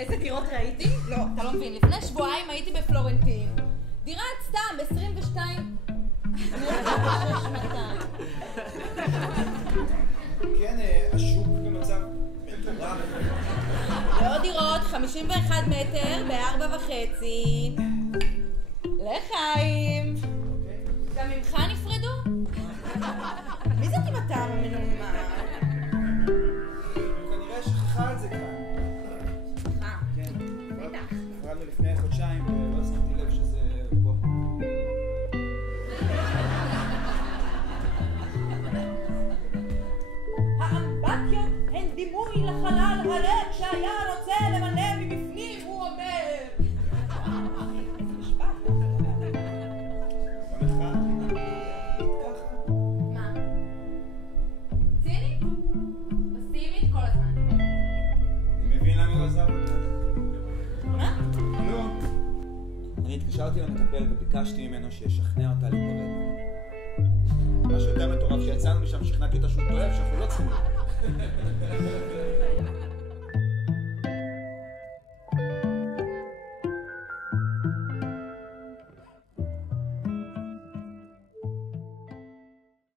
איזה דירות ראיתי? לא, אתה לא מבין, לפני שבועיים הייתי בפלורנטין. דירת סתם, 22... כן, השוק במצב מטורף. ועוד דירות, 51 מטר, ב4.5. לחיים. גם ממך נפרדו? מי זאת עם הטעם המנומר? כנראה שכחה את זה כאן. שכחה? כן. בטח. נפרדנו לפני חודשיים ולא שמתי לב שזה פה. האמבטיות הן דימוי לחלל הריק שהיה רוצה למלא מבפנים, הוא אומר. איזה משפט. גם לך? מה? צינית? פסימית כל הזמן. אני מבין למה הוא עזב אותך. מה? לא. אני התקשרתי למטפל וביקשתי ממנו שישכנע אותה להיפרד. משהו יותר מטורף, שיצאנו משם, שכנעתי אותה שהוא טועה, שאנחנו לא צריכים